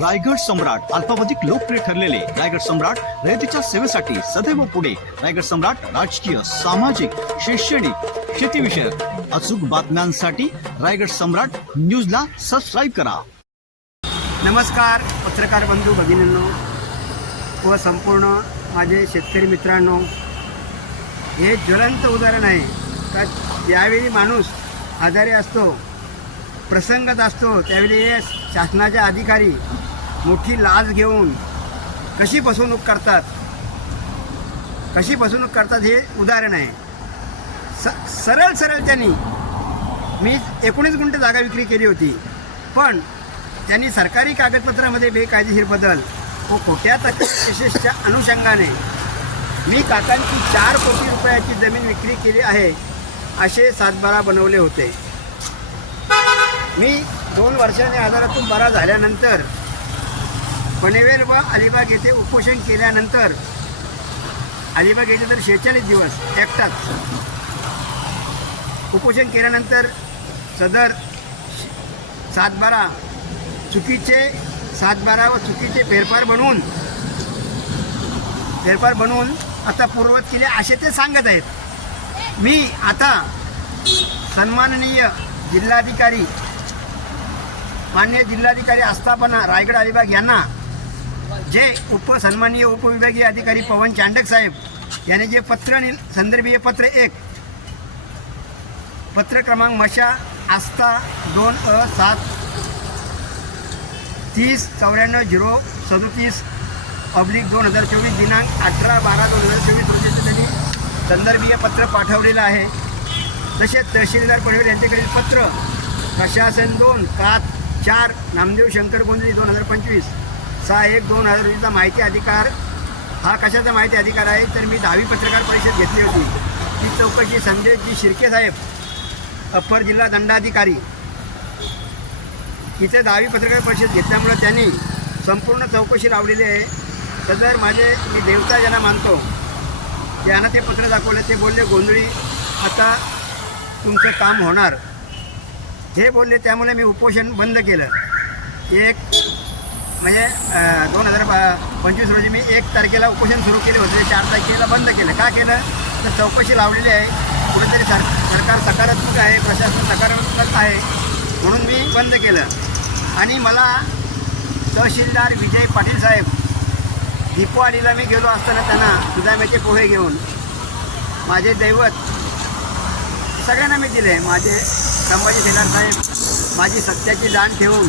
रायगड सम्राट अल्पावधिक लोकप्रिय ठरलेले रायगड सम्राट रयतेच्या सेवेसाठी सदैव पुढे. रायगड सम्राट राजकीय सामाजिक शैक्षणिक शेतीविषयक अचूक बातम्यांसाठी रायगड सम्राट न्यूजला सबस्क्राईब करा. नमस्कार पत्रकार बंधू भगिनींनो. व संपूर्ण माझे शेतकरी मित्रांनो हे ज्वलंत उदाहरण आहे. का ज्यावेळी माणूस आजारी असतो प्रसंगात असतो त्यावेळी हे शासनाचे अधिकारी मोठी लाच घेऊन कशी फसवणूक करतात? कशी फसवणूक करतात हे उदाहरण आहे. स सरळ सरळ त्यांनी मी एकोणीस गुंठे जागा विक्री केली होती पण त्यांनी सरकारी कागदपत्रामध्ये बेकायदेशीर बदल व खोट्या विशेषच्या अनुषंगाने मी काकांची चार कोटी रुपयाची जमीन विक्री केली आहे असे सातबारा बनवले होते. मी दोन वर्षाने आजारातून बरा झाल्यानंतर पनवेल व अलिबाग येथे उपोषण केल्यानंतर अलिबाग येथे तर शेहेचाळीस दिवस एकटाच उपोषण केल्यानंतर सदर सातबारा चुकीचे सातबारा व चुकीचे फेरफार बनवून फेरफार बनवून आता पूर्वत केले असे ते सांगत आहेत. मी आता सन्माननीय जिल्हाधिकारी मान्य जिल्हाधिकारी आस्थापना रायगड अलिबाग यांना जे उपसन्माननीय उपविभागीय अधिकारी पवन चांडक साहेब यांनी जे पत्र नि संदर्भीय पत्र एक पत्र क्रमांक मशा आस्था दोन अ सात तीस चौऱ्याण्णव झिरो सदोतीस पब्लिक दोन हजार चोवीस दिनांक अठरा बारा दोन हजार चोवीस रोजीचं त्यांनी संदर्भीय पत्र पाठवलेलं आहे. तसेच तहसीलदार पडवेल यांच्याकडील पत्र प्रशासन दोन सात चार नामदेव शंकर गोंधळी दोन हजार पंचवीस सहा एक दोन हजार रोजीचा माहिती अधिकार हा कशाचा माहिती अधिकार आहे? तर मी दहावी पत्रकार परिषद घेतली होती. ती चौकशी संजयजी शिर्के साहेब अप्पर जिल्हा दंडाधिकारी. इथे दहावी पत्रकार परिषद घेतल्यामुळं त्यांनी संपूर्ण चौकशी लावलेली आहे. सदर माझे मी देवता ज्यांना मानतो त्यांना ते पत्र दाखवलं ते बोलले गोंधळी आता तुमचं काम होणार. हे बोलले त्यामुळे मी उपोषण बंद केलं. एक म्हणजे दोन हजार बा पंचवीस रोजी मी एक तारखेला उपोषण सुरू केले होते चार तारखेला बंद केलं. का केलं? तर चौकशी लावलेली आहे. कुठेतरी सर सरकार सकारात्मक आहे प्रशासन सकारात्मक आहे म्हणून मी बंद केलं. आणि मला तहसीलदार विजय पाटील साहेब दीपवाडीला मी गेलो असताना त्यांना सुदाम्याचे पोहे घेऊन. माझे दैवत सगळ्यांना मी दिले. माझे संभाजी सेनार साहेब माझी सत्याची जाण ठेवून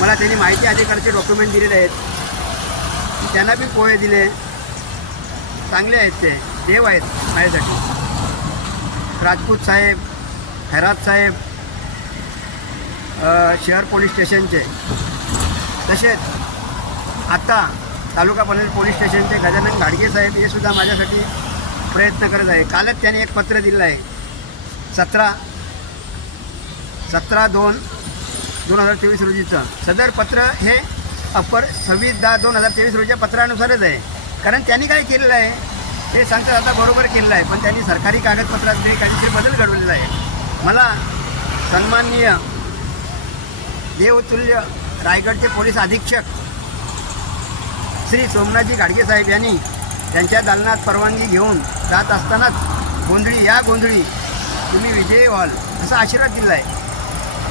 मला त्यांनी माहिती अधिकारचे डॉक्युमेंट दिलेले आहेत. त्यांना बी पोहे दिले. चांगले आहेत ते. देव आहेत माझ्यासाठी. राजपूत साहेब हैराज साहेब शहर पोलीस स्टेशनचे. तसेच आता तालुका पनवेल पोलीस स्टेशनचे गजानन घाडगे साहेब हे सुद्धा माझ्यासाठी प्रयत्न करत आहे. कालच त्यांनी एक पत्र दिलं आहे. सतरा सतरा दोन दोन हजार तेवीस रोजीचं. सदर पत्र हे अपर सव्वीस दहा दोन हजार तेवीस रोजीच्या पत्रानुसारच आहे. कारण त्यांनी काय केलेलं आहे? हे सांगतात आता बरोबर केलेलं आहे पण त्यांनी सरकारी कागदपत्रात काहीतरी बदल घडवलेला आहे. मला सन्माननीय देवतुल्य रायगडचे पोलीस अधीक्षक श्री सोमनाथजी गाडगे साहेब यांनी त्यांच्या दालनात परवानगी घेऊन जात असतानाच गोंधळी या गोंधळी तुम्ही विजयी व्हाल असा आशीर्वाद दिला आहे.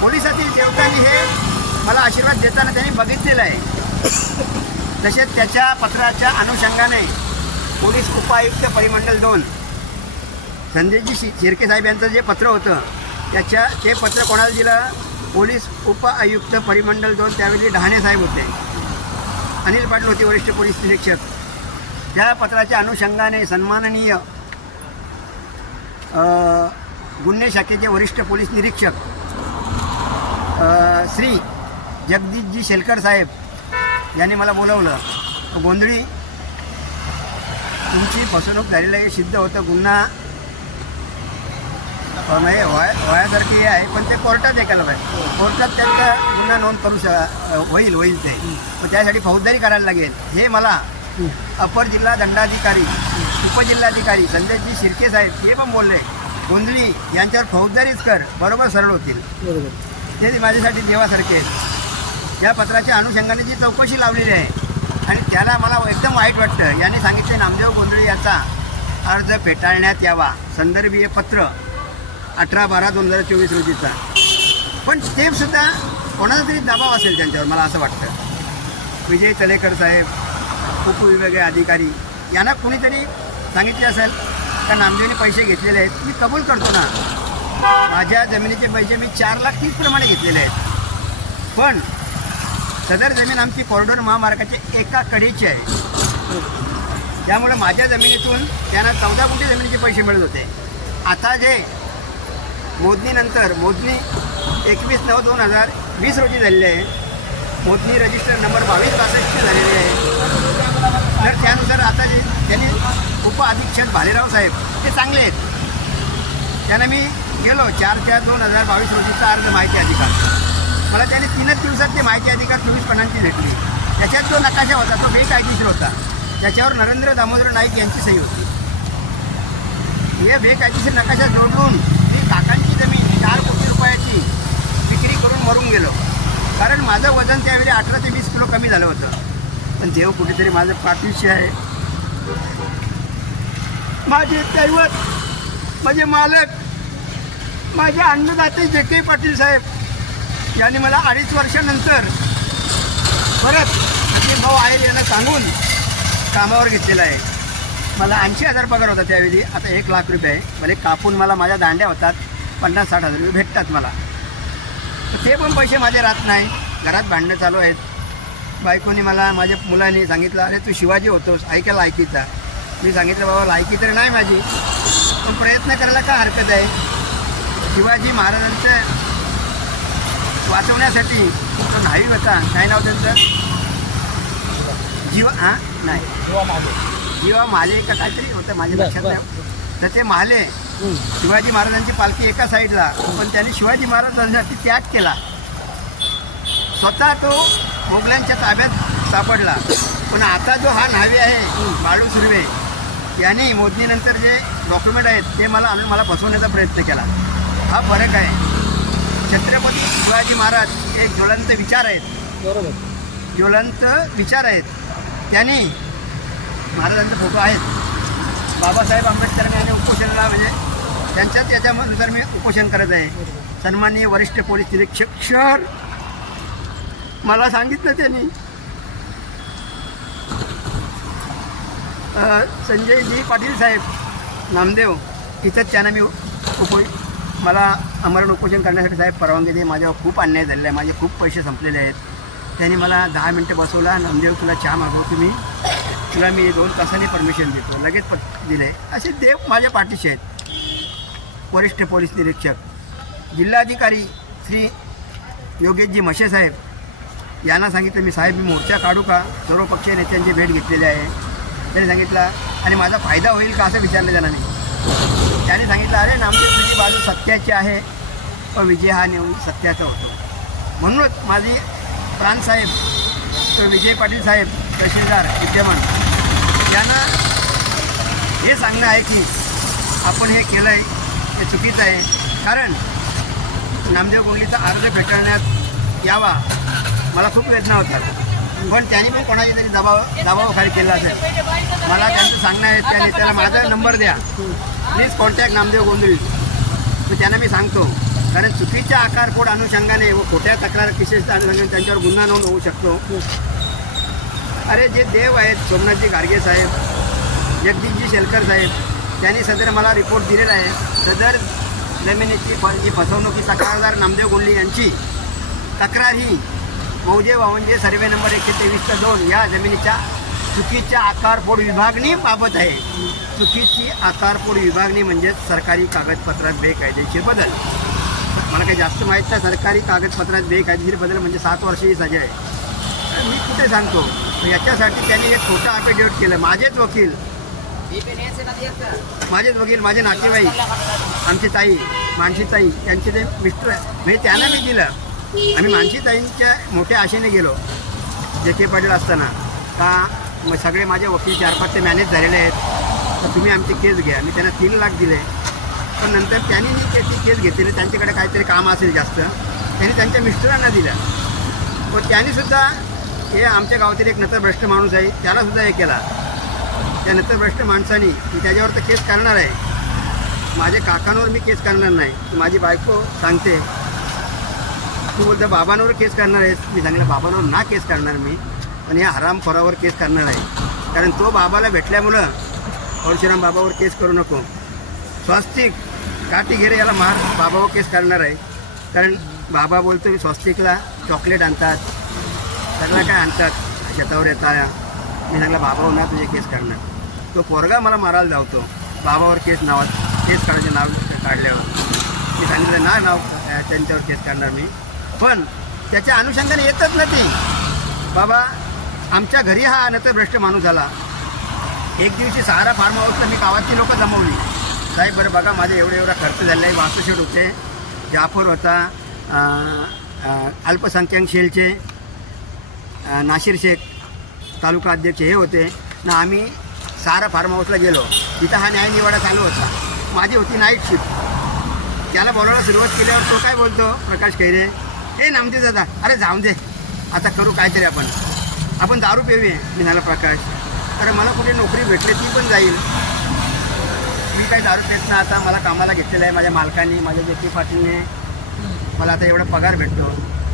पोलिसातील देवतांनी हे मला आशीर्वाद देताना त्यांनी बघितलेलं आहे. तसेच त्याच्या पत्राच्या अनुषंगाने पोलीस उपायुक्त परिमंडल दोन संजयजी शि शिर्के साहेब यांचं जे पत्र होतं त्याच्या ते पत्र कोणाला दिलं? पोलीस उपआयुक्त परिमंडल दोन त्यावेळी डहाणे साहेब होते. अनिल पाटील होते वरिष्ठ पोलीस निरीक्षक. त्या पत्राच्या अनुषंगाने सन्माननीय गुन्हे शाखेचे वरिष्ठ पोलीस निरीक्षक श्री जगदीशजी शेलकर साहेब यांनी मला बोलवलं. गोंधळी तुमची फसवणूक झालेलं हे सिद्ध होतं गुन्हा म्हणजे वया वयासारखी हे आहे पण ते कोर्टात ऐकायला पाहिजे. कोर्टात त्यांचा गुन्हा नोंद करू श होईल होईल ते. त्यासाठी फौजदारी करायला लागेल. हे मला अपर जिल्हा दंडाधिकारी उपजिल्हाधिकारी संदेशजी शिर्के साहेब हे पण बोलले. गोंधळी यांच्यावर फौजदारीच कर बरोबर सरळ होतील. बरोबर. ते माझ्यासाठी देवासारखे आहेत. या पत्राच्या अनुषंगाने जी चौकशी लावलेली आहे आणि त्याला मला एकदम वाईट वाटतं. याने सांगितले नामदेव गोंधळे याचा अर्ज फेटाळण्यात यावा. संदर्भीय पत्र अठरा बारा दोन हजार चोवीस रोजीचा. पण ते सुद्धा कोणाचा तरी दबाव असेल त्यांच्यावर मला असं वाटतं. विजय तलेकर साहेब उपविभागीय अधिकारी यांना कोणीतरी सांगितले असेल का नामदेवने पैसे घेतलेले आहेत मी कबूल करतो ना. माझ्या जमिनीचे पैसे मी चार लाख तीस प्रमाणे घेतलेले आहेत. पण सदर जमीन आमची कॉरिडॉर महामार्गाच्या एका कडेची आहे. त्यामुळे माझ्या जमिनीतून त्यांना चौदा कोटी जमिनीचे पैसे मिळत होते. आता जे मोजणीनंतर मोजणी एकवीस नऊ दोन हजार वीस रोजी झालेली आहे. मोजणी रजिस्टर नंबर बावीस बासष्टची झालेली आहे. तर त्यानुसार आता जे त्यांनी उप अधीक्षक भालेराव साहेब ते चांगले आहेत. त्यांना मी गेलो. चार चार दोन हजार बावीस रोजीचा अर्ज माहिती अधिकार. मला त्याने तीनच दिवसात ते माहिती अधिकार चोवीस पानांची भेटली. त्याच्यात जो नकाशा होता. तो बेकायदेशीर होता. त्याच्यावर नरेंद्र दामोदर नाईक यांची सही होती. हे बेकायदेशीर नकाशा जोडून ती काकांची जमीन चार कोटी रुपयाची विक्री करून मरून गेलो. कारण माझं वजन त्यावेळी अठरा ते वीस किलो कमी झालं होतं. पण देव कुठेतरी माझं पाठीशी आहे. माझे दैवत माझे मालक माझे अन्नदाते जे के पाटील साहेब यांनी मला अडीच वर्षानंतर परत जे भाऊ आहे यांना सांगून कामावर घेतलेलं आहे. मला ऐंशी हजार पगार होता त्यावेळी. आता एक लाख रुपये. आहे कापून मला माझ्या दांड्या होतात. पन्नास साठ हजार रुपये भेटतात मला. तर ते पण पैसे माझे राहत नाही. घरात भांडणं चालू आहेत. बायकोनी मला माझ्या मुलांनी सांगितलं अरे तू शिवाजी होतोस. ऐका लायकीचा. मी सांगितलं बाबा लायकी तर नाही माझी. पण प्रयत्न करायला काय हरकत आहे? शिवाजी महाराजांचं वाचवण्यासाठी तो नाही होता. काय नाव त्यांचं? जीवा हां? नाही. जीवा माले. का काहीतरी होतं माझ्या लक्षात नाही. तर ते माले शिवाजी महाराजांची पालखी एका साईडला. पण त्यांनी शिवाजी महाराजांसाठी त्याग केला. स्वतः तो मोगलांच्या ताब्यात सापडला. पण आता जो हा न्हावी आहे बाळू सुर्वे यांनी मोदीनंतर जे डॉक्युमेंट आहेत ते मला आणून मला फसवण्याचा प्रयत्न केला. हा फरक आहे. छत्रपती शिवाजी महाराज हे ज्वलंत विचार आहेत. बरोबर. ज्वलंत विचार आहेत. त्यांनी महाराजांचे फोटो आहेत. बाबासाहेब आंबेडकर यांनी उपोषणाला म्हणजे त्यांच्याच याच्यानुसार मी उपोषण करत आहे. सन्माननीय वरिष्ठ पोलीस निरीक्षक शहर मला सांगितलं त्यांनी. संजयजी पाटील साहेब नामदेव इथंच त्यांना मी उप मला अमरण उपोषण करण्यासाठी साहेब परवानगी दे. माझ्यावर खूप अन्याय झालेला आहे. माझे खूप पैसे संपलेले आहेत. त्यांनी मला दहा मिनटं बसवला. नामदेव तुला चहा मागवतो मी. तुला मी दोन तासांनी परमिशन देतो. लगेच पक् दिलं. आहे असे देव माझ्या पाठीशी आहेत. वरिष्ठ पोलीस निरीक्षक. जिल्हाधिकारी श्री योगेशजी म्हशे साहेब. यांना सांगितलं मी साहेब मी मोर्चा काढू का? सर्वपक्षीय नेत्यांची भेट घेतलेली आहे. त्यांनी सांगितलं आणि माझा फायदा होईल का? असं विचारलं त्यांना. मी त्याने सांगितलं अरे नामदेव तुझी बाजू सत्याची आहे. पण विजय हा नेऊन सत्याचा होतो. म्हणूनच माझी प्राणसाहेब तर विजय पाटील साहेब तहसीलदार विद्यमान यांना हे सांगणं आहे की आपण हे केलं आहे ते चुकीचं आहे. कारण नामदेव कोंगलीचा अर्ज फेटाळण्यात यावा मला खूप वेदना होतात. पण त्यांनी पण कोणाची तरी दबाव दबावाखाली केला असेल. मला त्यांचं सांगणं आहे त्या नेत्याला माझा नंबर द्या. प्लीज कॉन्टॅक्ट नामदेव गोंधळी. तर त्यांना मी सांगतो. कारण चुकीच्या आकारपोड अनुषंगाने व खोट्या तक्रार विशेषतः अनुषंगाने त्यांच्यावर गुन्हा नोंद होऊ शकतो. अरे जे देव आहेत सोमनाथजी गाडगे साहेब जगदीशजी शेलकर साहेब त्यांनी सदर मला रिपोर्ट दिलेला आहे. सदर जमिनीची जी फसवणुकी तक्रारदार नामदेव गोंडली यांची तक्रार ही मौजे वावंजे सर्वे नंबर एकशे तेवीसचा दोन या जमिनीच्या चुकीच्या आकारपोड विभागणी बाबत आहे. चुकीची आकारपोड विभागणी म्हणजेच सरकारी कागदपत्रात बेकायदेशीर बदल. मला काही जास्त माहीत नाही सरकारी कागदपत्रात बेकायदेशीर बदल म्हणजे सात वर्षाची सजा आहे. मी कुठे सांगतो? याच्यासाठी त्यांनी एक खोटं अफिडेविट केलं. माझेच वकील. माझेच वकील माझे नातेवाईक आमची ताई मानसी ताई यांचे ते मिस्टर म्हणजे त्यांना मी दिलं. आम्ही मानसी ताईंच्या मोठ्या आशेने गेलो जे के पाटील असताना. का मग सगळे माझे वकील चार पाच ते मॅनेज झालेले आहेत तर तुम्ही आमची केस घ्या. मी त्यांना तीन लाख दिले. पण नंतर त्यांनी मी ते- ती केस घेतलेली त्यांच्याकडे काहीतरी काम असेल जास्त त्यांनी त्यांच्या मिस्टरांना दिलं. व त्यांनीसुद्धा हे आमच्या गावातील एक नतरभ्रष्ट माणूस आहे त्यालासुद्धा हे केला. त्या नतरभ्रष्ट माणसानी मी त्याच्यावर तर केस करणार आहे. माझ्या काकांवर मी केस करणार नाही. माझी बायको सांगते तू बोलता बाबांवर केस करणार आहेस. मी सांगितलं बाबांवर ना केस करणार मी पण या हरामखोरावर केस करणार आहे. कारण तो बाबाला भेटल्यामुळं परशुराम बाबावर केस करू नको. स्वस्तिक काटीघेरे याला मार बाबावर केस करणार आहे. कारण बाबा बोलतो मी स्वस्तिकला चॉकलेट आणतात सगळं काय आणतात शेतावर येतात मी सांगला बाबावर ना तुझे केस करणार. तो पोरगा मला मारायला जावतो बाबावर केस नावात केस काढायचे नाव काढल्यावर. मी सांगितलं ना नाव त्यांच्यावर केस करणार मी. पण त्याच्या अनुषंगाने येतच ना ती बाबा आमच्या घरी हा भ्रष्ट माणूस आला एक दिवशी सहारा फार्म हाऊसला मी गावातली लोकं जमवली. साहेब बरं बघा माझे एवढे एवढा खर्च झाला आहे वास्तुशेठ होते जाफर होता अल्पसंख्याक शेलचे नाशिर शेख तालुका अध्यक्ष हे होते. ना आम्ही सहारा फार्म हाऊसला गेलो. तिथं हा न्यायनिवाडा चालू होता. माझी होती नाईट शिफ्ट. त्याला बोलायला सुरुवात केल्यावर तो काय बोलतो? प्रकाश खैरे हे नामदेव दादा. अरे जाऊन दे. आता करू काहीतरी आपण. आपण दारू पेऊया मी झाला प्रकाश. अरे मला कुठे नोकरी भेटली ती पण जाईल. मी काही दारू पेत ना आता. मला कामाला घेतलेलं आहे माझ्या मालकांनी माझ्या जे के पाटीलने. मला आता एवढा पगार भेटतो.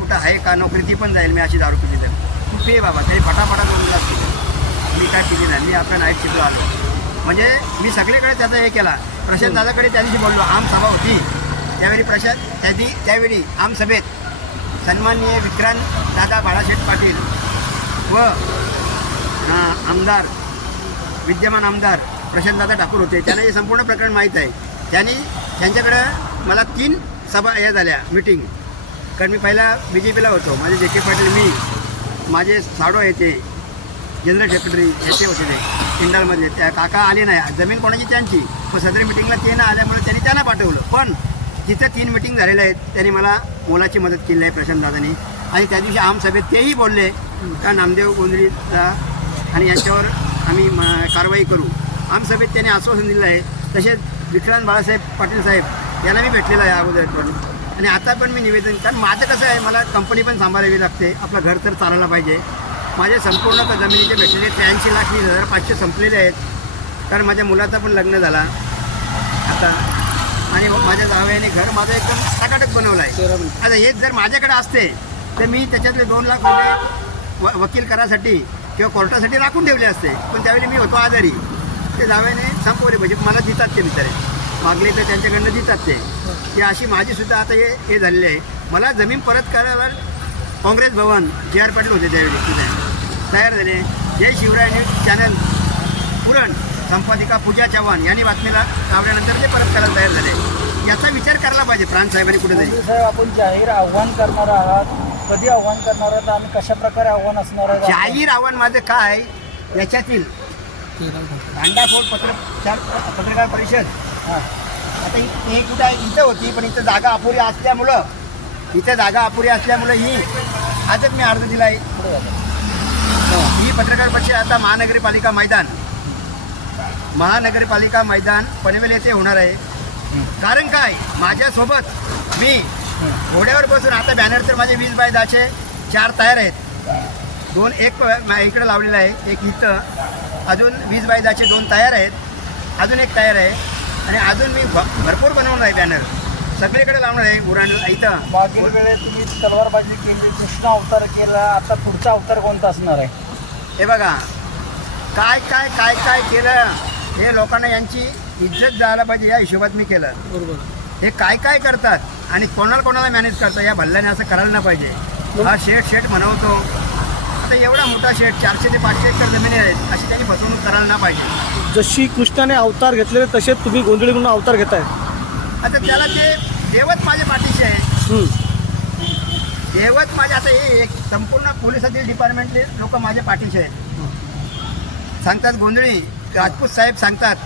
कुठं आहे का नोकरी ती पण जाईल. मी अशी दारू पिली तर. तू पे बाबा तरी फटाफटा दोन लाख मी काय पिली नाही. मी आपल्या नाईट शिकलो आलो. म्हणजे मी सगळीकडे त्याचा हे केला. प्रशांत दादाकडे त्या दिवशी बोललो आम सभा होती. त्यावेळी प्रशांत त्यादी त्यावेळी आम सभेत सन्माननीय विक्रांत दादा बाळाशेठ पाटील व आमदार विद्यमान आमदार प्रशांतदादा ठाकूर होते. त्यांना हे संपूर्ण प्रकरण माहीत आहे. त्यांनी त्यांच्याकडं मला तीन सभा या झाल्या मिटिंग कारण मी पहिला बी जे पीला होतो. माझे जे के पाटील मी माझे साडो येते जनरल सेक्रेटरी याचे होते ते इंडालमध्ये त्या काका आले नाही. जमीन कोणाची त्यांची? पण सदरी मिटिंगला ते ना आल्यामुळे त्यांनी त्यांना पाठवलं. पण तिथं तीन मिटिंग झालेल्या आहेत त्यांनी मला मोलाची मदत केली आहे प्रशांत दादांनी. आणि त्या दिवशी आम सभेत तेही बोलले का नामदेव गोंधळीचा आणि यांच्यावर आम्ही म कारवाई करू. आम सभेत त्यांनी आश्वासन दिलं आहे. तसेच विक्रांत बाळासाहेब पाटील साहेब यांना मी भेटलेला आहे अगोदर पण. आणि आता पण मी निवेदन कारण माझं कसं आहे मला कंपनी पण सांभाळावी लागते. आपलं घर तर चालायला पाहिजे. माझे संपूर्ण जमिनीचे भेटलेले त्र्याऐंशी लाख वीस हजार पाचशे संपलेले आहेत. कारण माझ्या मुलाचा पण लग्न झाला. आता आणि माझ्या जावयाने घर माझं एकदम टाकाटक बनवलं आहे आता हेच जर माझ्याकडे असते तर मी त्याच्यातले दोन लाख रुपये व वकील करासाठी किंवा कोर्टासाठी राखून ठेवले असते. पण त्यावेळी मी होतो आजारी. ते जावयाने संपवले. म्हणजे मला देतात ते बिचारे. मागले तर त्यांच्याकडनं देतात ते. की अशी माझी सुद्धा आता हे हे झालेले आहे. मला जमीन परत करायला काँग्रेस भवन जे आर पाटील होते त्यावेळी. तयार झाले. Jai Shivrai news channel. पुरण. संपादिका पूजा चव्हाण यांनी बातमीला लावल्यानंतर ते परत करायला तयार झाले. याचा विचार करायला पाहिजे प्रांत साहेबांनी कुठेतरी. साहेब आपण जाहीर आव्हान करणार आहात. कधी आव्हान करणार आहात? आणि कशा प्रकारे आव्हान असणार आहे जाहीर आव्हान माझं काय याच्यातील दांडाफोड पत्र चार- पत्रकार परिषद. हां. आता ही हे कुठं आहे? इथं होती पण इथं जागा अपुरी असल्यामुळं इथं जागा अपुरी असल्यामुळं ही आजच मी अर्ज दिला आहे पुढे. ही पत्रकार परिषद आता महानगरपालिका मैदान. महानगरपालिका मैदान पनवेल येथे होणार आहे. कारण काय? माझ्यासोबत मी घोड्यावर बसून आता बॅनर तर माझे वीस बाय दहाचे चार तयार आहेत. दोन एक मा- इकडे लावलेलं आहे एक इथं. अजून वीस बाय दहाचे दोन तयार आहेत. अजून एक तयार आहे. आणि अजून मी भरपूर बनवणार आहे बॅनर सगळीकडे लावणार आहे गुरांड इथं. मागील वेळेत तुम्ही तलवारबाजी केली कृष्ण अवतार केला आता पुढचा अवतार कोणता असणार आहे? हे बघा. काय काय काय काय केलं? हे लोकांना यांची इज्जत जायला पाहिजे या हिशोबात मी केलं. बरोबर. हे काय काय करतात आणि कोणाला कोणाला मॅनेज करतात या भल्ल्याने असं करायला नाही पाहिजे. हा शेट शेट म्हणवतो. आता एवढा मोठा शेट चारशे ते पाचशे एकर जमिनी आहेत अशी त्यांनी फसवणूक करायला नाही पाहिजे. जशी कृष्णाने अवतार घेतलेले तसेच तुम्ही गोंधळी म्हणून अवतार घेताय. आता त्याला ते देवत माझ्या पाठीशी आहे. देवत माझ्या आता हे एक संपूर्ण पोलिसातील डिपार्टमेंटले लोक माझ्या पाठीचे आहेत. सांगतात गोंधळी राजपूत साहेब सांगतात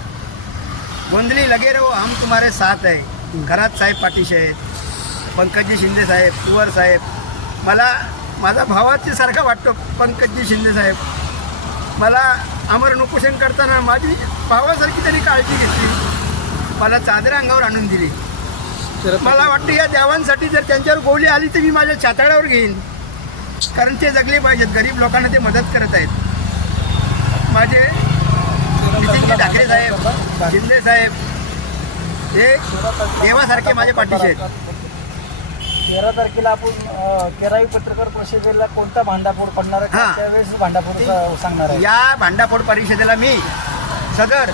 गोंधळी लगे रहो हम तुम्हारे साथ आहे घरात साहेब पाठीचे आहेत. पंकजी शिंदे साहेब कुवर साहेब. मला माझा भावाची सारखा वाटतो पंकजी शिंदे साहेब. मला अमर उपोषण करताना माझी भावासारखी त्यांनी काळजी घेतली. मला चादर अंगावर आणून दिली. मला वाटतं या देवांसाठी जर त्यांच्यावर गोळी आली तर मी माझ्या छाताड्यावर घेईन. कारण ते जगले पाहिजेत गरीब लोकांना ते मदत करत आहेत. माझे नितीनजी ठाकरे साहेब शिंदे साहेब हे देवासारखे माझ्या पाठीशी आहेत तेरा तारखेला आपण तेरावी पत्रकार परिषदेला कोणता भांडाफोड पडणार आहे हा. त्यावेळेस भांडाफोड सांगणार आहे या भांडाफोड परिषदेला मी सदर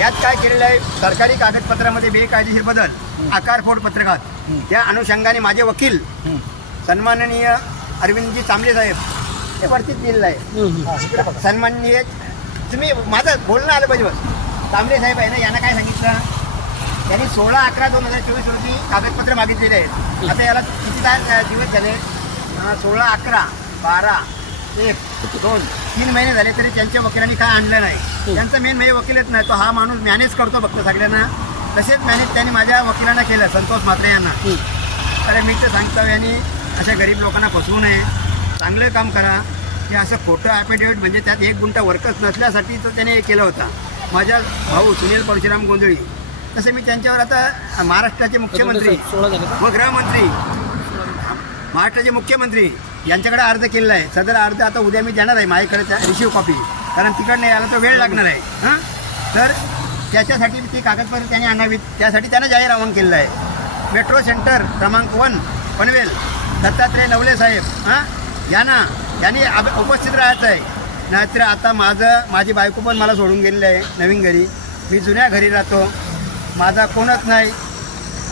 यात काय केलेलं आहे सरकारी कागदपत्रामध्ये बेकायदेशीर बदल आकारफोड पत्रकात त्या अनुषंगाने माझे वकील हं. सन्माननीय अरविंदजी चांबले साहेब हे वरतीच दिलेलं आहे हा, इकडे बघा. सन्माननीय तुम्ही माझं बोलणं आलं पाहिजे बस. तांबे साहेब आहे ना यांना काय सांगितलं? त्यांनी सोळा अकरा दोन हजार चोवीस रोजी कागदपत्र मागितलेले आहेत. आता याला किती तास दिवस झाले? सोळा अकरा बारा एक दोन तीन महिने झाले तरी त्यांच्या वकिलांनी काय आणलं नाही. त्यांचा मेन म्हणजे वकीलच नाही तो हा माणूस मॅनेज करतो फक्त सगळ्यांना. तसेच मॅनेज त्यांनी माझ्या वकिलांना केलं संतोष म्हात्रे यांना. अरे मी तर सांगतो यांनी अशा गरीब लोकांना फसवू नये. चांगलं काम करा. की असं खोटं ॲफिडेविट म्हणजे त्यात एक गुंठा वर्कच नसल्यासाठी तर त्याने हे केलं होतं. माझ्या भाऊ सुनील परशुराम गोंधळी. तसं मी त्यांच्यावर आता महाराष्ट्राचे मुख्यमंत्री व गृहमंत्री महाराष्ट्राचे मुख्यमंत्री यांच्याकडे अर्ज केलेला आहे. सदर अर्ज आता उद्या मी देणार आहे माझ्याकडे त्या रिसिव्ह कॉपी कारण तिकडनं यायला तर वेळ लागणार आहे. हां? तर त्याच्यासाठी ती कागदपत्र त्यांनी आणावीत. त्यासाठी त्यानं जाहीर आवाहन केलेलं आहे. मेट्रो सेंटर क्रमांक वन पनवेल दत्तात्रय नवले साहेब. हां? यांना यांनी अब- उपस्थित राहायचं आहे. नाहीतर आता माझं माझी बायको पण मला सोडून गेलेली आहे नवीन घरी. मी जुन्या घरी राहतो. माझा कोणच नाही.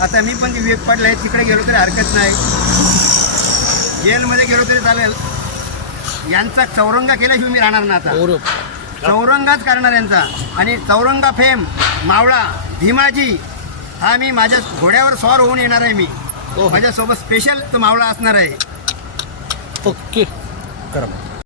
आता मी पण विवेक पाटील आहे तिकडे गेलो तरी हरकत नाही. जेलमध्ये गेलो तरी चालेल. यांचा चौरंगा केल्याशिवाय मी राहणार ना आता. चौरंगाच करणार यांचा. आणि चौरंगा फेम मावळा भीमाजी हा मी माझ्या घोड्यावर स्वार होऊन येणार आहे मी. माझ्यासोबत स्पेशल तो मावळा असणार आहे. ओके. करा